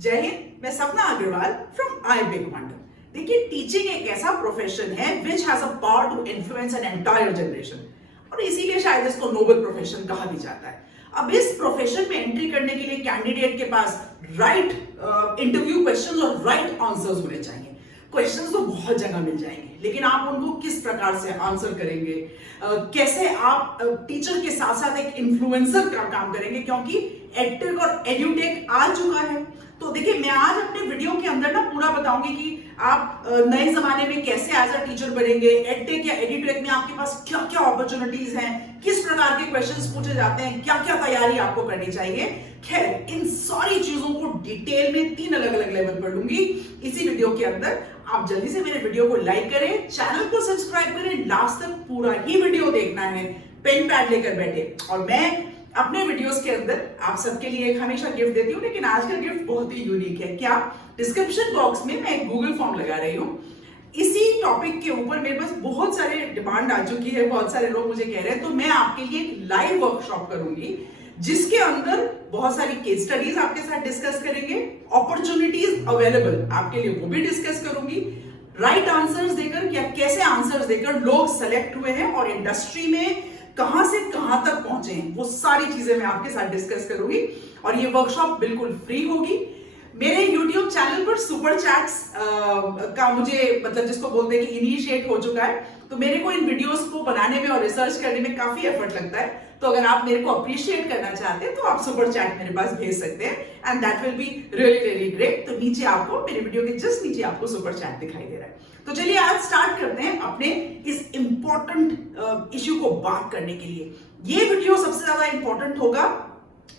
जय हिंद, मैं Sapna Agarwal from I Big Wonder. देखिए, टीचिंग एक ऐसा प्रोफेशन है which has a power to influence an entire generation, और इसीलिए शायद इसको नोबल प्रोफेशन कहा भी जाता है। अब इस प्रोफेशन में एंट्री करने के लिए कैंडिडेट के पास राइट इंटरव्यू क्वेश्चंस और राइट आंसर्स होने चाहिए। क्वेश्चंस तो बहुत जगह मिल जाएंगे, लेकिन आप उनको किस प्रकार से आंसर करेंगे, कैसे आप टीचर के साथ साथ एक इन्फ्लुएंसर का काम करेंगे, क्योंकि एडटेक और एड्यूटेक आ चुका है। तो देखिए, मैं आज अपने वीडियो के अंदर ना पूरा बताऊंगी कि आप नए जमाने में कैसे एज अ टीचर बनेंगे, एडटेक या एड्यूटेक में आपके पास क्या क्या अपॉर्चुनिटीज हैं, किस प्रकार के क्वेश्चंस पूछे जाते हैं, क्या क्या तैयारी आपको करनी चाहिए। खैर, इन सारी चीजों को डिटेल में 3 अलग अलग लेवल पर लूंगी इसी वीडियो के अंदर। आप जल्दी से मेरे वीडियो को लाइक करें, चैनल को सब्सक्राइब करें, लास्ट तक पूरा ही वीडियो देखना है, पेन पैड लेकर बैठे। और मैं अपने वीडियोस के अंदर आप सबके लिए एक हमेशा गिफ्ट देती हूँ, लेकिन आज का गिफ्ट बहुत ही यूनिक है। क्या? डिस्क्रिप्शन बॉक्स में मैं एक गूगल फॉर्म लगा रही हूँ। इसी टॉपिक के ऊपर मेरे पास बहुत सारे डिमांड आ चुकी है, बहुत सारे लोग मुझे कह रहे हैं, तो मैं आपके लिए एक लाइव वर्कशॉप करूंगी जिसके अंदर बहुत सारी केस स्टडीज आपके साथ डिस्कस करेंगे, अपॉर्चुनिटीज अवेलेबल आपके लिए वो भी डिस्कस करूंगी, राइट आंसर्स देकर या कैसे आंसर्स देकर लोग सेलेक्ट हुए हैं और इंडस्ट्री में कहां से कहां तक पहुंचे हैं, वो सारी चीजें मैं आपके साथ डिस्कस करूंगी। और ये वर्कशॉप बिल्कुल फ्री होगी। मेरे YouTube चैनल पर सुपर चैट्स का मुझे मतलब जिसको बोलते हैं कि इनिशिएट हो चुका है, तो मेरे को इन वीडियोस को बनाने में और रिसर्च करने में काफी एफर्ट लगता है। तो अगर आप मेरे को अप्रिशिएट करना चाहते हैं तो आप सुपर चैट मेरे पास भेज सकते हैं, and that will be really really great. तो नीचे आपको मेरे वीडियो के जस्ट नीचे आपको सुपर चैट दिखाई दे रहा है। तो चलिए आज स्टार्ट करते हैं अपने इस इंपॉर्टेंट इश्यू को बात करने के लिए। ये वीडियो सबसे ज्यादा इंपॉर्टेंट होगा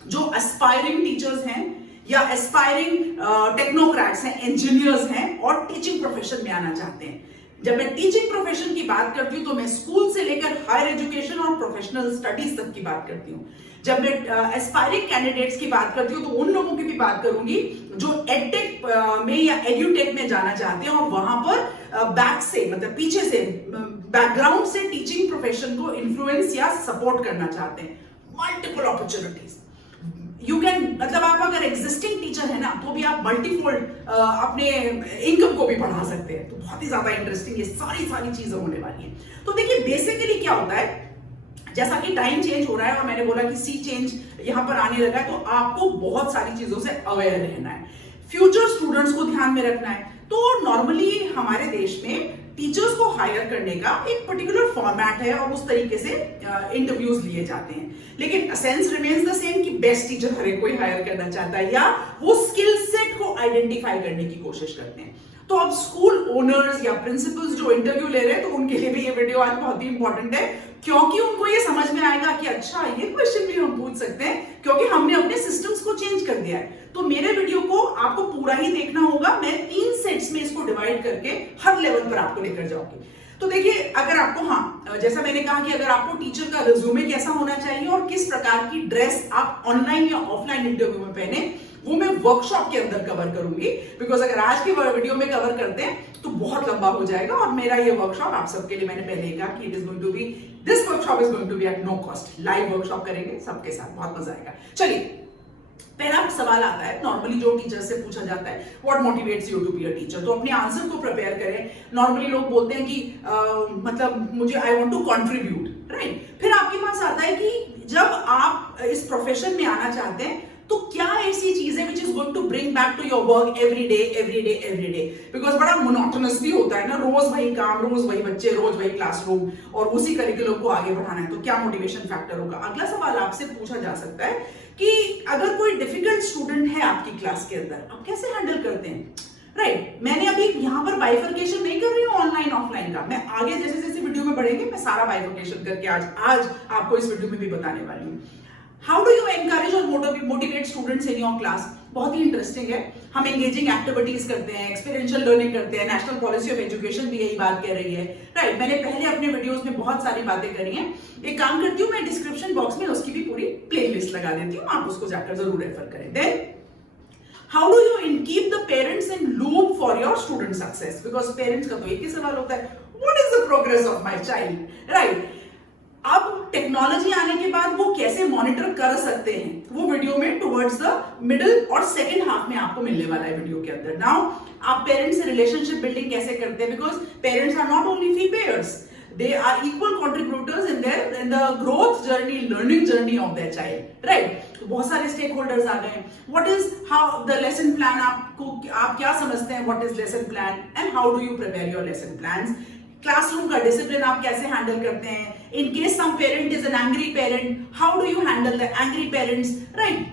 जो एस्पायरिंग टीचर्स हैं या एस्पायरिंग टेक्नोक्रेट्स हैं, इंजीनियर्स हैं और टीचिंग प्रोफेशन में आना चाहते हैं। जब मैं टीचिंग प्रोफेशन की बात करती हूँ तो मैं स्कूल से लेकर हायर एजुकेशन और प्रोफेशनल स्टडीज तक की बात करती हूँ। जब मैं एस्पायरिंग कैंडिडेट्स की बात करती हूँ तो उन लोगों की भी बात करूंगी जो एडटेक में या एड्यूटेक में जाना चाहते हैं और वहां पर बैक से मतलब पीछे से बैकग्राउंड से टीचिंग प्रोफेशन को इन्फ्लुएंस या सपोर्ट करना चाहते हैं। मल्टीपल अपॉर्चुनिटीज यू कैन, मतलब आप अगर एग्जिस्टिंग टीचर है ना तो भी आप मल्टीफोल्ड अपने इनकम को भी बढ़ा सकते हैं। तो बहुत ही ज्यादा इंटरेस्टिंग ये सारी चीजें होने वाली है। तो देखिए, बेसिकली क्या होता है, जैसा कि टाइम चेंज हो रहा है और मैंने बोला कि सी चेंज यहां पर आने लगा है, तो आपको बहुत सारी चीजों से अवेयर रहना है, फ्यूचर स्टूडेंट्स को ध्यान में रखना है। तो नॉर्मली हमारे देश में टीचर्स को हायर करने का एक पर्टिकुलर फॉर्मेट है और उस तरीके से इंटरव्यूज लिए जाते हैं, लेकिन एसेंस रिमेन्स द सेम कि बेस्ट टीचर हर एक कोई हायर करना चाहता है या वो स्किल सेट को आइडेंटिफाई करने की कोशिश करते हैं। तो अब स्कूल ओनर्स या प्रिंसिपल्स जो इंटरव्यू ले रहे हैं, तो उनके लिए भी ये वीडियो आज बहुत ही इंपॉर्टेंट है, क्योंकि उनको ये समझ में आएगा कि अच्छा, ये क्वेश्चन भी हम पूछ सकते हैं क्योंकि हमने अपने सिस्टम्स को चेंज कर दिया है। तो मेरे वीडियो को आपको पूरा ही देखना होगा। मैं 3 सेट्स में इसको डिवाइड करके हर लेवल पर आपको लेकर जाऊंगी। तो देखिए, अगर आपको जैसा मैंने कहा कि अगर आपको टीचर का रिज्यूमे कैसा होना चाहिए और किस प्रकार की ड्रेस आप ऑनलाइन या ऑफलाइन इंटरव्यू में पहने, वो मैं वर्कशॉप के अंदर कवर करूंगी। बिकॉज अगर आज के वीडियो में कवर करते हैं तो बहुत लंबा हो जाएगा, और मेरा ये वर्कशॉप आप सबके लिए, मैंने पहले कहा कि this workshop is going to be at no cost. Live workshop करेंगे सबके साथ, बहुत मजा आएगा। चलिए, पहला सवाल आता है नॉर्मली जो टीचर से पूछा जाता है, what motivates you to be a teacher. तो अपने आंसर को प्रिपेयर करें। नॉर्मली लोग बोलते हैं कि मतलब मुझे I want to contribute, right. फिर आपके पास आता है कि जब आप इस प्रोफेशन में आना चाहते हैं तो क्या ऐसी चीजें which is going to bring back to your work every day, because बड़ा मोनोटोनस भी होता है ना, रोज वही काम, रोज वही बच्चे, रोज वही क्लासरूम और उसी करिकुलम को आगे बढ़ाना है। तो क्या मोटिवेशन फैक्टर होगा? अगला सवाल आपसे पूछा जा सकता है कि अगर कोई डिफिकल्ट स्टूडेंट है आपकी क्लास के अंदर, आप कैसे हैंडल करते हैं, राइट। मैंने अभी यहाँ पर बाइफर्केशन नहीं कर रही हूँ ऑनलाइन ऑफलाइन का, मैं आगे जैसे जैसे वीडियो में बढ़ेंगे मैं सारा बाइफर्केशन करके आज आपको इस वीडियो में भी बताने वाली हूँ। हाउ डू यू एनकरेज और motivate students in your class? बहुत ही इंटरेस्टिंग है। हम एंगेजिंग एक्टिविटीज करते हैं, एक्सपीरियंशियल लर्निंग करते हैं, नेशनल पॉलिसी ऑफ एजुकेशन भी यही बात कह रही है, राइट। मैंने पहले अपने वीडियोस में बहुत सारी बातें करी हैं। एक काम करती हूँ, मैं डिस्क्रिप्शन बॉक्स में उसकी भी पूरी प्लेलिस्ट लगा देती हूँ, आप उसको जाकर जरूर रेफर करें। Then how do you keep the parents in loop for your student success? Because parents का तो एक ही सवाल होता है, what is the progress of my child, right. अब टेक्नोलॉजी आने के बाद वो कैसे मॉनिटर कर सकते हैं, वो वीडियो में टुवर्ड्स द मिडिल और सेकंड हाफ में आपको मिलने वाला है वीडियो के अंदर। नाउ आप पेरेंट्स से रिलेशनशिप बिल्डिंग कैसे करते हैं, because parents are not only fee payers, they are equal contributors in the growth journey, learning journey of their child, right? तो बहुत सारे स्टेक होल्डर्स आ गए। What is how the lesson plan, आप क्या समझते हैं what is lesson plan and how do you prepare your lesson plans, classroom का डिसिप्लिन आप कैसे हैंडल करते हैं, in case some parent is an angry parent, how do you handle the angry parents, right?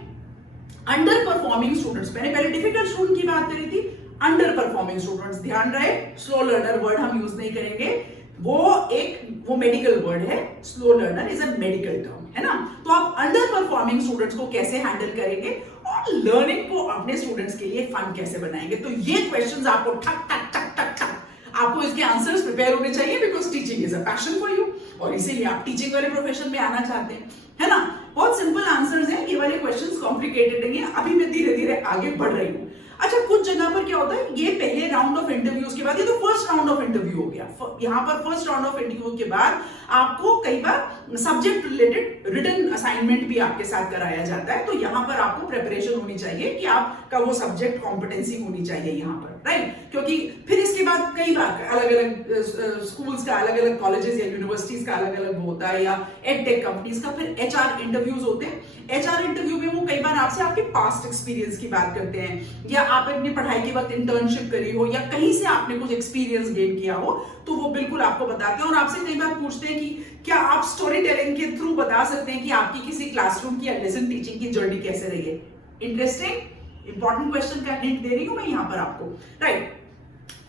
Underperforming students, मैंने पहले difficult student की बात करी थी, अंडर परफॉर्मिंग स्टूडेंट्स, ध्यान रहे स्लो लर्नर वर्ड हम यूज नहीं करेंगे, वो मेडिकल वर्ड है, slow learner is a medical term, है ना? तो आप अंडर परफॉर्मिंग स्टूडेंट्स को कैसे हैंडल करेंगे और लर्निंग को अपने स्टूडेंट्स के लिए फन कैसे बनाएंगे? तो ये क्वेश्चंस आपको ठक ठक ठक ठक ठक आपको इसके आंसर्स प्रिपेयर होने चाहिए, because teaching is a passion for you और इसीलिए आप टीचिंग वाले प्रोफेशन में आना चाहते हैं, है ना? बहुत सिंपल आंसर्स हैं, ये वाले क्वेश्चंस कॉम्प्लिकेटेड नहीं है, अभी मैं धीरे धीरे आगे बढ़ रही हूँ। अच्छा, कुछ जगह पर क्या होता है, ये पहले राउंड ऑफ इंटरव्यूज के बाद, ये तो फर्स्ट राउंड ऑफ इंटरव्यू हो गया, यहाँ पर फर्स्ट राउंड ऑफ इंटरव्यू के बाद आपको कई बार सब्जेक्ट रिलेटेड रिटन असाइनमेंट भी आपके साथ कराया जाता है, तो यहाँ पर आपको प्रिपरेशन होनी चाहिए कि आपका वो सब्जेक्ट कॉम्पिटेंसी होनी चाहिए यहाँ पर, राइट? क्योंकि फिर इसके बाद कई बार अलग अलग स्कूल्स का, अलग अलग कॉलेजेस या यूनिवर्सिटीज का अलग अलग होता है, या एडटेक कंपनीज का फिर एचआर इंटरव्यूज होते हैं। एचआर इंटरव्यू में वो कई बार आपसे आपके पास्ट एक्सपीरियंस की बात करते हैं, या आप अपनी पढ़ाई के वक्त इंटर्नशिप करी हो या कहीं से आपने कुछ एक्सपीरियंस गेन किया हो, तो वो बिल्कुल आपको बताते हैं और आपसे कई बार पूछते हैं कि क्या आप स्टोरी टेलिंग के थ्रू बता सकते हैं कि आपकी किसी क्लासरूम की या लेसन टीचिंग की जर्नी कैसे रही है? इंटरेस्टिंग इंपॉर्टेंट क्वेश्चन का हिंट दे रही हूं मैं यहाँ पर आपको, राइट?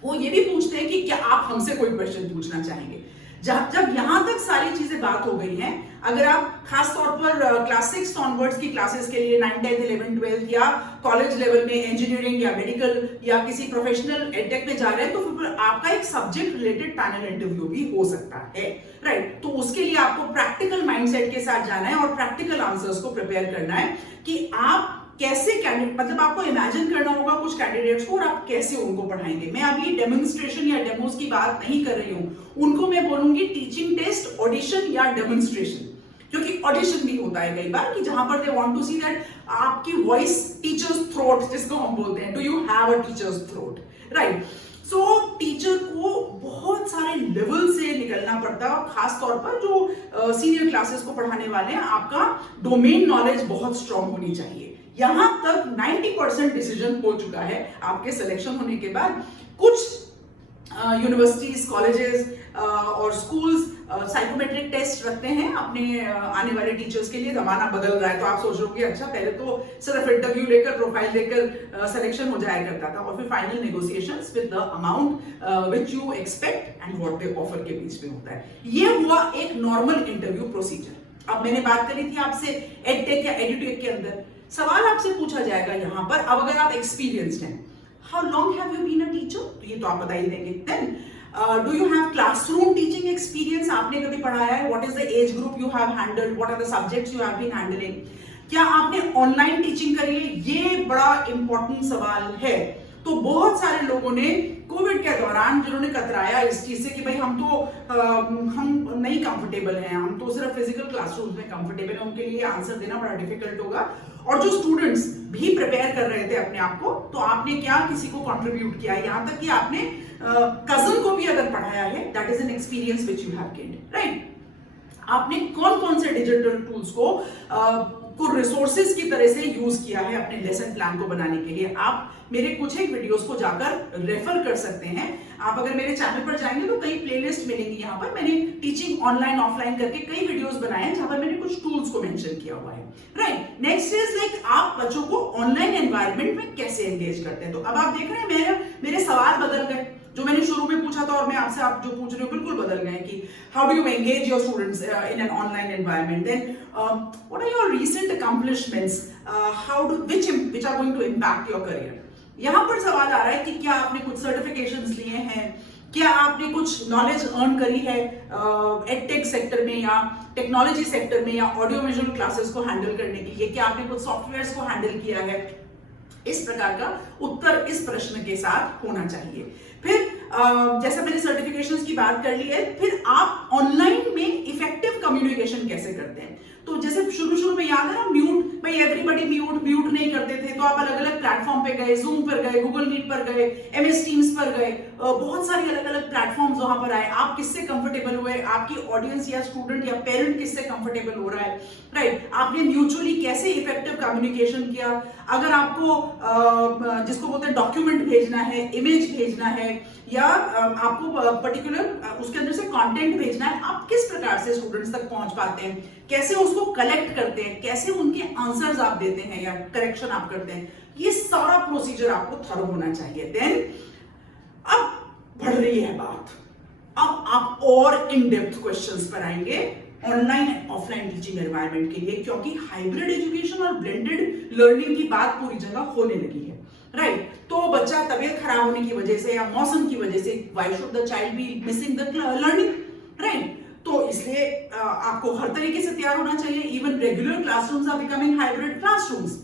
वो ये भी पूछते हैं कि क्या आप हमसे कोई क्वेश्चन पूछना चाहेंगे। जब यहां तक सारी चीजें बात हो गई हैं, अगर आप खास तौर पर क्लास 6 ऑनवर्ड्स की क्लासेस के लिए 9, 10, 11, 12 या कॉलेज लेवल में इंजीनियरिंग या मेडिकल या किसी प्रोफेशनल एडटेक में जा रहे हैं, तो फिर आपका एक सब्जेक्ट रिलेटेड पैनल इंटरव्यू भी हो सकता है, राइट? तो उसके लिए आपको प्रैक्टिकल माइंडसेट के साथ जाना है और प्रैक्टिकल आंसर्स को प्रिपेयर करना है कि आप कैसे कैंडिडेट, मतलब आपको इमेजिन करना होगा कुछ कैंडिडेट्स को और आप कैसे उनको पढ़ाएंगे। मैं अभी डेमोन्स्ट्रेशन या डेमोस की बात नहीं कर रही हूं, उनको मैं बोलूंगी टीचिंग टेस्ट, ऑडिशन या डेमोन्स्ट्रेशन, क्योंकि ऑडिशन भी होता है कई बार कि जहां पर they want to see that आपकी वॉइस, टीचर्स थ्रोट जिसको हम बोलते हैं, do you have a teacher's throat, right? So teacher को बहुत सारे लेवल से निकलना पड़ता है और खास तौर पर जो सीनियर क्लासेस को पढ़ाने वाले हैं, आपका डोमेन नॉलेज बहुत स्ट्रांग होनी चाहिए। यहां तक 90% डिसीजन हो चुका है आपके सिलेक्शन होने के बाद। कुछ यूनिवर्सिटीज, कॉलेजेस और स्कूल्स साइकोमेट्रिक टेस्ट रखते हैं अपने आने वाले टीचर्स के लिए। जमाना बदल रहा है, तो आप सोच रहे हो कि अच्छा पहले तो सिर्फ इंटरव्यू लेकर, प्रोफाइल लेकर सिलेक्शन हो जाया करता था और फिर final negotiations with the amount which you expect and what they offer के बीच में होता है। ये हुआ एक नॉर्मल इंटरव्यू प्रोसीजर। अब मैंने बात करी थी आपसे एडटेक या एडुटेक के अंदर सवाल आपसे पूछा जाएगा यहाँ पर, अब अगर आप एक्सपीरियंस्ड हैं, how long have you been a teacher, तो ये तो आप बता ही देंगे। Then do you have classroom teaching experience, आपने कभी पढ़ाया है? What is the age group you have handled, what are the subjects you have been handling? क्या आपने ऑनलाइन टीचिंग करी है? ये बड़ा इंपॉर्टेंट सवाल है। तो बहुत सारे लोगों ने कोविड के दौरान जिन्होंने कतराया इस चीज से कि भाई हम नहीं कंफर्टेबल हैं, हम तो सिर्फ फिजिकल क्लासरूम में कंफर्टेबल हैं, उनके लिए आंसर देना बड़ा डिफिकल्ट होगा। और जो स्टूडेंट्स भी प्रिपेयर कर रहे थे अपने आप को, तो आपने क्या किसी को कंट्रीब्यूट किया, यहाँ तक कि आपने कजन को भी अगर पढ़ाया है, that is an experience which you have gained, right? आपने कौन कौन से डिजिटल टूल्स को रिसोर्सेज की तरह से यूज किया है अपने लेसन प्लान को बनाने के लिए? आप मेरे कुछ एक वीडियोस को जाकर रेफर कर सकते हैं। आप अगर मेरे चैनल पर जाएंगे तो कई प्लेलिस्ट मिलेंगी, यहाँ पर मैंने टीचिंग ऑनलाइन ऑफलाइन करके कई वीडियोस बनाए हैं जहां पर मैंने कुछ टूल्स को मेंशन किया हुआ है, राइट? नेक्स्ट इज लाइक आप बच्चों को ऑनलाइन एनवायरनमेंट में कैसे एंगेज करते हैं। तो अब आप देख रहे हैं मेरे सवाल बदल गए, जो मैंने शुरू में पूछा था और मैं आपसे आप जो पूछ रहे हो बिल्कुल बदल गए कि how do you engage your students in an online environment, then what are your recent accomplishments, how do which are going to impact your career. यहाँ पर सवाल आ रहा है कि क्या आपने कुछ सर्टिफिकेशंस लिए हैं, क्या आपने कुछ नॉलेज अर्न करी है एडटेक सेक्टर में या टेक्नोलॉजी सेक्टर में या ऑडियो विजुअल क्लासेस को हैंडल करने के लिए, क्या आपने कुछ सॉफ्टवेयर्स को हैंडल किया है। इस प्रकार का उत्तर इस प्रश्न के साथ होना चाहिए। फिर जैसा मैंने सर्टिफिकेशंस की बात कर ली है, फिर आप ऑनलाइन में इफेक्टिव इफेक्टिव कम्युनिकेशन कैसे करते हैं। तो जैसे शुरू में याद है ना, म्यूट, भाई एवरीबॉडी म्यूट नहीं करते थे, तो आप अलग अलग प्लेटफॉर्म पे गए, जूम पर गए, गूगल मीट पर गए, MS टीम्स पर गए, बहुत सारी अलग अलग प्लेटफॉर्म्स वहां पर आए। आप किससे कंफर्टेबल हुए, आपकी ऑडियंस या स्टूडेंट या पेरेंट किससे कंफर्टेबल हो रहा है, राइट, आपने म्यूचुअली कैसे इफेक्टिव कम्युनिकेशन किया। अगर आपको जिसको बोलते हैं डॉक्यूमेंट भेजना है, इमेज भेजना है, या आपको पर्टिकुलर उसके अंदर से कंटेंट भेजना है, आप किस प्रकार से स्टूडेंट्स तक पहुंच पाते हैं, कैसे उसको कलेक्ट करते हैं, कैसे उनके आंसर्स आप देते हैं या करेक्शन आप करते हैं, ये सारा प्रोसीजर आपको थरो होना चाहिए। देन अब बढ़ रही है बात, अब आप और इन डेप्थ क्वेश्चंस पर आएंगे online and offline teaching environment के लिए, क्योंकि हाइब्रिड एजुकेशन और ब्लेंडेड लर्निंग की बात पूरी जगह होने लगी है, राइट। तो बच्चा तबीयत खराब होने की वजह से या मौसम की वजह से, why should the child be missing the learning, right. तो इसलिए आपको हर तरीके से तैयार होना चाहिए। Even regular classrooms are becoming hybrid classrooms,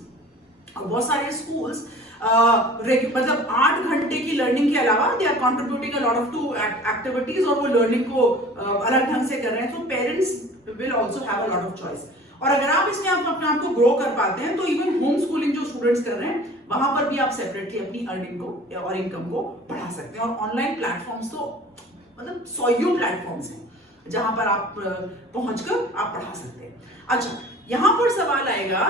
और बहुत सारे स्कूल्स मतलब 8 घंटे की लर्निंग के अलावा they are contributing a lot of to activities, और वो लर्निंग को अलग ढंग से कर रहे हैं। So parents will also have a lot of choice, और अगर आप इसमें अपने आप को ग्रो कर पाते हैं, तो इवन होम स्कूलिंग जो स्टूडेंट्स कर रहे हैं, वहां पर भी आप सेपरेटली अपनी अर्निंग को और इनकम को बढ़ा सकते हैं। और ऑनलाइन प्लेटफॉर्म्स तो मतलब सौयों प्लेटफॉर्म्स हैं जहां पर आप पहुंचकर आप पढ़ा सकते हैं। अच्छा, यहां पर सवाल आएगा,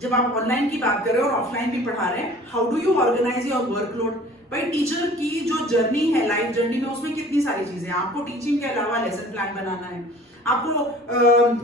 जब आप ऑनलाइन की बात कर रहे हो और ऑफलाइन भी पढ़ा रहे हैं, how do you organise your workload. भाई टीचर की जो जर्नी है, लाइफ जर्नी में, उसमें कितनी सारी चीजें, आपको टीचिंग के अलावा लेसन प्लान बनाना है, आपको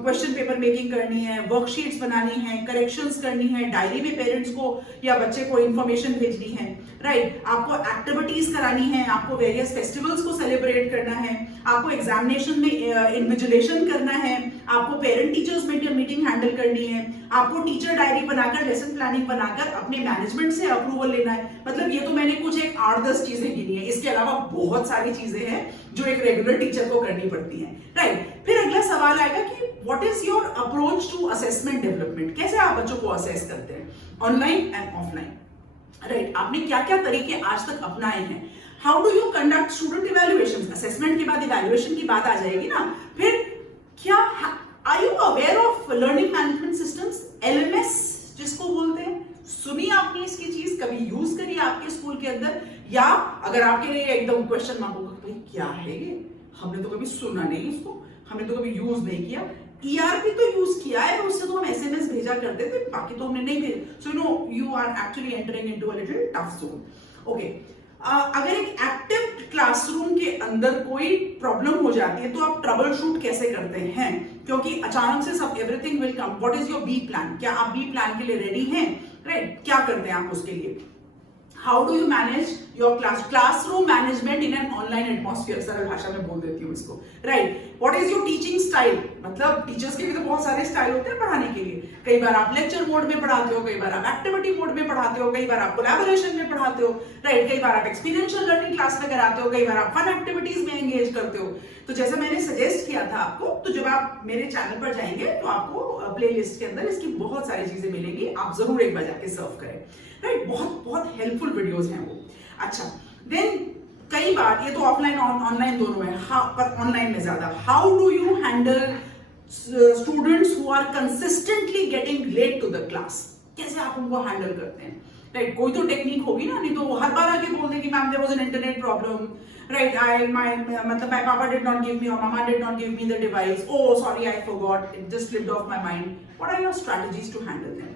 क्वेश्चन पेपर मेकिंग करनी है, वर्कशीट्स बनानी है, करेक्शंस करनी है, डायरी में पेरेंट्स को या बच्चे को इंफॉर्मेशन भेजनी है, राइट, आपको एक्टिविटीज करानी है, आपको वेरियस फेस्टिवल्स को सेलिब्रेट करना है, आपको एग्जामिनेशन में इन्विजिलेशन करना है, आपको पेरेंट टीचर्स मीटिंग हैंडल करनी है, आपको टीचर डायरी बनाकर, लेसन प्लानिंग बनाकर अपने मैनेजमेंट से अप्रूवल लेना है। मतलब ये तो मैंने कुछ एक 8-10 चीजें गिनी है, इसके अलावा बहुत सारी चीजें हैं जो एक रेगुलर टीचर को करनी पड़ती हैं, राइट। फिर अगला सवाल आएगा कि what is your approach to assessment development, कैसे आप बच्चों को असेस करते हैं ऑनलाइन एंड ऑफलाइन, राइट। आपने क्या क्या तरीके आज तक अपनाए हैं, how do you conduct student evaluation, assessment के बाद इवैल्यूएशन की बात आ जाएगी ना। फिर क्या are you aware of learning management systems, LMS जिसको बोलते हैं, सुनी आपने इसकी चीज, कभी यूज करी आपके स्कूल के अंदर, या अगर आपके लिए एकदम क्वेश्चन मार्क होगा भाई क्या है ये, हमने तो कभी सुना नहीं इसको, हमने तो कभी यूज नहीं किया। ERP तो यूज किया है, तो उससे तो हम SMS भेजा करते थे, बाकी तो हमने नहीं भेजा। So you know you are actually entering into a little tough zone. Okay, अगर एक एक्टिव क्लासरूम के अंदर कोई प्रॉब्लम हो जाती है, तो आप ट्रबल शूट कैसे करते हैं, क्योंकि अचानक से सब everything will come. What is your B plan, क्या आप B प्लान के लिए रेडी हैं, राइट, क्या करते हैं आप उसके लिए। How do you manage your classroom management in an online atmosphere, सरल भाषा में बोल देती हूँ इसको, right. What is your teaching style, मतलब टीचर्स के भी तो बहुत सारे स्टाइल होते हैं पढ़ाने के लिए। कई बार आप लेक्चर मोड में पढ़ाते हो, कई बार आप एक्टिविटी मोड में पढ़ाते हो, कई बार आप कोलैबोरेशन में पढ़ाते हो, राइट, कई बार आप एक्सपीरियंशियल लर्निंग क्लास में कराते हो, कई बार आप फन एक्टिविटीज में एंगेज करते हो। तो जैसा मैंने सजेस्ट किया था आपको, तो जब आप मेरे चैनल पर जाएंगे तो आपको प्लेलिस्ट के अंदर इसकी बहुत सारी चीजें मिलेंगी, आप जरूर एक बार जाके सर्व करें, राइट। बहुत हेल्पफुल वीडियोस हैं वो। अच्छा, देन कई बार ये तो ऑफलाइन ऑनलाइन दोनों है, पर ऑनलाइन में ज्यादा, how do you handle students who are consistently getting late to the class, कैसे आप उनको हैंडल करते हैं, राइट। कोई तो टेक्निक होगी ना, नहीं तो वो हर बार आके बोल दे कि ma'am there was an internet problem, right, मतलब my papa did not give me or mama did not give me the device, oh sorry I forgot, it just slipped off my mind. What are your strategies to handle them?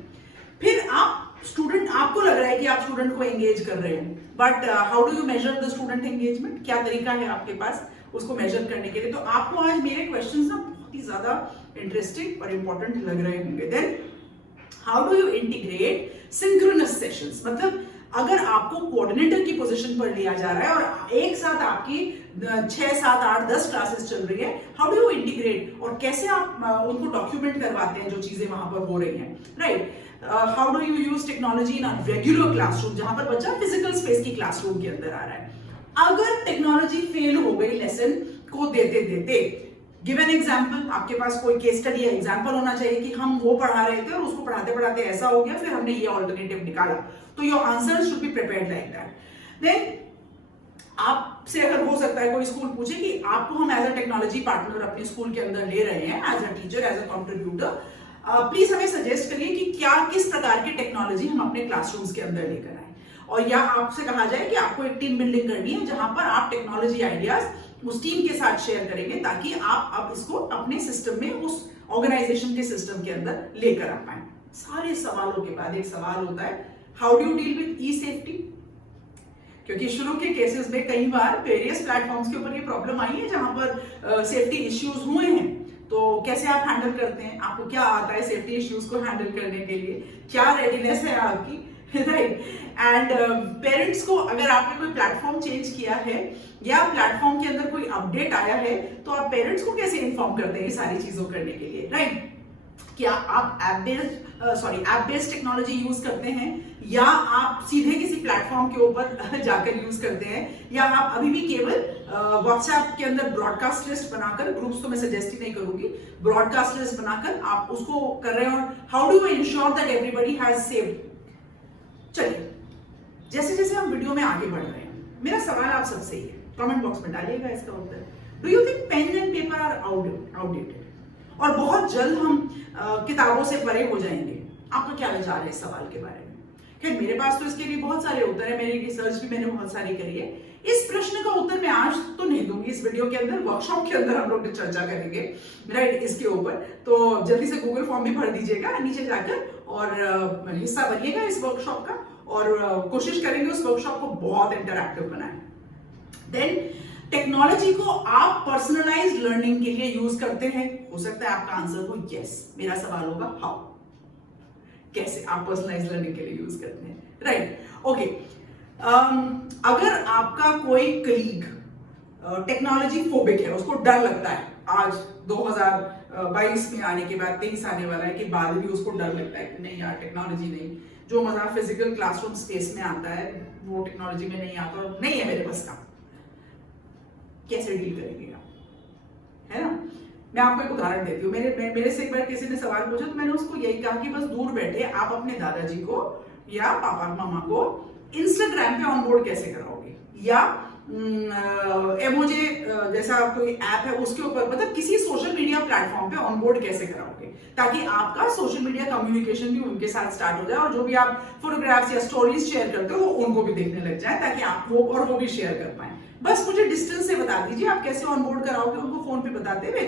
फिर आप student, आपको लग रहा है कि आप student को engage कर रहे हैं, but how do you measure the student engagement, क्या तरीका है आपके पास उसको मेजर करने के लिए। तो आपको आज मेरे क्वेश्चंस ना बहुत ही ज्यादा इंटरेस्टिंग और इंपॉर्टेंट लग रहे होंगे। Then how do you integrate synchronous sessions, मतलब अगर आपको कोऑर्डिनेटर की पोजीशन पर लिया जा रहा है और एक साथ आपकी 6, 7, 8, 10 क्लासेस चल रही है, हाउ डू यू इंटीग्रेट, और कैसे आप उनको डॉक्यूमेंट करवाते हैं जो चीजें वहां पर हो रही हैं, right. How do you use technology in a regular classroom, जहां पर बच्चा फिजिकल स्पेस की क्लासरूम के अंदर आ रहा है। अगर टेक्नोलॉजी फेल हो गई लेसन को देते देते, गिव एन एग्जाम्पल, आपके पास कोई केस स्टडी या एग्जाम्पल होना चाहिए कि हम वो पढ़ा रहे थे और उसको पढ़ाते पढ़ाते ऐसा हो गया, फिर हमने ये ऑल्टरनेटिव निकाला, तो your answer should be prepared like that. देन आपसे अगर हो सकता है कोई स्कूल पूछे कि आपको हम एज अ टेक्नोलॉजी पार्टनर अपने स्कूल के अंदर ले रहे हैं, as a teacher, as a contributor, please हमें सजेस्ट करिए कि क्या किस प्रकार की टेक्नोलॉजी हम अपने क्लासरूम्स के अंदर लेकर आए। और या आपसे कहा जाए कि आपको एक टीम बिल्डिंग करनी है जहां पर आप टेक्नोलॉजी आइडियाज उस टीम के साथ शेयर करेंगे, ताकि आप अब इसको अपने सिस्टम में, उस ऑर्गेनाइजेशन के सिस्टम के अंदर लेकर आ पाए। सारे सवालों के बाद एक सवाल होता है, how do you deal with E safety? क्योंकि शुरू के केसेस में कई बार वेरियस प्लेटफॉर्म्स के ऊपर ये प्रॉब्लम आई है जहां पर सेफ्टी इश्यूज हुए हैं। तो कैसे आप हैंडल करते हैं? आपको क्या आता है सेफ्टी इश्यूज को हैंडल करने के लिए? क्या रेडीनेस है आपकी? राइट। एंड पेरेंट्स को, अगर आपने कोई प्लेटफॉर्म चेंज किया है या प्लेटफॉर्म के अंदर कोई अपडेट आया है, तो आप पेरेंट्स को कैसे इन्फॉर्म करते हैं ये सारी चीजों करने के लिए? राइट। क्या आप ऐप बेस्ड टेक्नोलॉजी यूज करते हैं, या आप सीधे किसी प्लेटफॉर्म के ऊपर जाकर यूज करते हैं, या आप अभी भी केवल व्हाट्सएप के अंदर ब्रॉडकास्ट लिस्ट बनाकर, ग्रुप्स तो मैं सजेस्ट ही नहीं करूंगी, ब्रॉडकास्ट लिस्ट बनाकर आप उसको कर रहे हैं? और how do you ensure that everybody has saved? चलिए, जैसे जैसे हम वीडियो में आगे बढ़ रहे हैं, मेरा सवाल आप सबसे ही है, कमेंट बॉक्स में डालिएगा इसका उत्तर। Do you think pen and paper are outdated? और बहुत जल्द हम किताबों से परे हो जाएंगे? आपका क्या विचार है इस सवाल के बारे में? खैर, मेरे पास तो इसके लिए बहुत सारे उत्तर है, मेरी रिसर्च भी मैंने बहुत सारी करी है। इस प्रश्न का उत्तर मैं आज तो नहीं दूंगी, इस वीडियो के अंदर, वर्कशॉप के अंदर हम लोग चर्चा करेंगे, राइट, इसके ऊपर। तो जल्दी से गूगल फॉर्म भी भर दीजिएगा नीचे जाकर, और हिस्सा बनिएगा इस वर्कशॉप का, और कोशिश करेंगे उस वर्कशॉप को बहुत इंटरैक्टिव बनाएं। देन, टेक्नोलॉजी को आप पर्सनलाइज्ड लर्निंग के लिए यूज करते हैं? हो सकता है आपका आंसर हो यस। मेरा सवाल होगा हाउ, कैसे आप पर्सनलाइज्ड लर्निंग के लिए यूज करते हैं? Right, okay. अगर आपका कोई कलीग टेक्नोलॉजी फोबिक है, उसको डर लगता है, आज 2022 में आने के बाद 23 आने वाला है, कि बाद भी उसको डर लगता है कि नहीं यार, टेक्नोलॉजी नहीं, जो मजा फिजिकल क्लासरूम स्पेस में आता है वो टेक्नोलॉजी में नहीं आता, और नहीं है मेरे बस का, कैसे डील करेंगे आप? है ना? मैं आपको एक उदाहरण देती हूँ। मेरे से एक बार किसी ने सवाल पूछा, तो मैंने उसको यही कहा कि बस दूर बैठे आप अपने दादाजी को या पापा मामा को इंस्टाग्राम पे ऑनबोर्ड कैसे कराओगे, या एमोजे जैसा कोई ऐप है उसके ऊपर, मतलब किसी सोशल मीडिया प्लेटफॉर्म पे ऑनबोर्ड कैसे कराओगे, ताकि आपका सोशल मीडिया कम्युनिकेशन भी उनके साथ स्टार्ट हो जाए, और जो भी आप फोटोग्राफ्स या स्टोरीज शेयर करते हो वो उनको भी देखने लग जाए, ताकि आप वो भी शेयर कर पाए। बस मुझे डिस्टेंस से बता दीजिए आप कैसे ऑनबोर्ड कराओगे उनको फोन पे बताते हुए,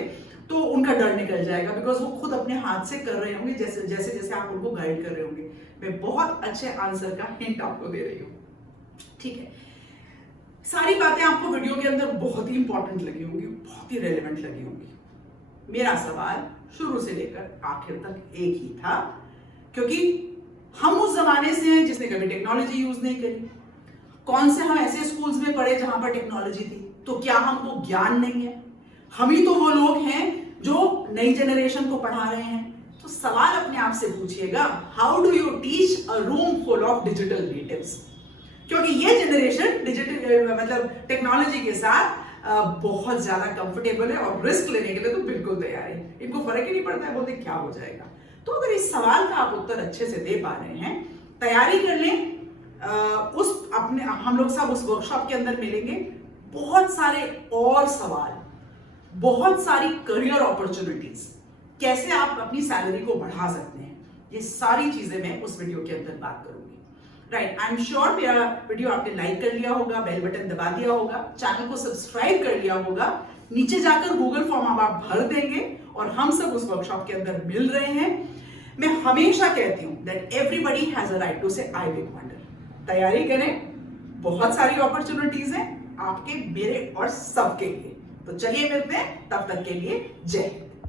तो उनका डर निकल जाएगा, बिकॉज वो खुद अपने हाथ से कर रहे होंगे, जैसे जैसे जैसे आप उनको गाइड कर रहे होंगे। मैं बहुत अच्छे आंसर का हिंट आपको दे रही हूँ, ठीक है? सारी बातें आपको वीडियो के अंदर बहुत ही इंपॉर्टेंट लगी होंगी, बहुत ही रेलेवेंट लगी होंगी। मेरा सवाल शुरू से लेकर आखिर तक एक ही था, क्योंकि हम उस जमाने से हैं जिसने कभी टेक्नोलॉजी यूज नहीं करी। कौन से हम ऐसे स्कूल्स में पढ़े जहां पर टेक्नोलॉजी थी? तो क्या हमको ज्ञान नहीं है? हम ही तो वो लोग हैं जो नई जनरेशन को पढ़ा रहे हैं। तो सवाल अपने आप से पूछिएगा, how do you teach a room full of digital natives? क्योंकि ये जनरेशन डिजिटल मतलब टेक्नोलॉजी के साथ बहुत ज्यादा कंफर्टेबल है, और रिस्क लेने के लिए तो बिल्कुल तैयार है। इनको फर्क ही नहीं पड़ता है, बोलते क्या हो जाएगा। तो अगर इस सवाल का आप उत्तर अच्छे से दे पा रहे हैं, तैयारी कर लें। हम लोग सब उस वर्कशॉप के अंदर मिलेंगे। बहुत सारे और सवाल, बहुत सारी करियर अपॉर्चुनिटीज, कैसे आप अपनी सैलरी को बढ़ा सकते हैं, ये सारी चीजें मैं उस वीडियो के अंदर बात करूंगी। राइट, आई एम श्योर मेरा वीडियो आपने लाइक कर लिया होगा, बेल बटन दबा दिया होगा, चैनल को सब्सक्राइब कर लिया होगा। नीचे जाकर गूगल फॉर्म आप भर देंगे, और हम सब उस वर्कशॉप के अंदर मिल रहे हैं। मैं हमेशा कहती हूं that everybody has a right to say I Big wonder. तैयारी करें, बहुत सारी अपॉर्चुनिटीज हैं आपके, मेरे और सबके लिए। तो चलिए मिलते हैं, तब तक के लिए जय हिंद।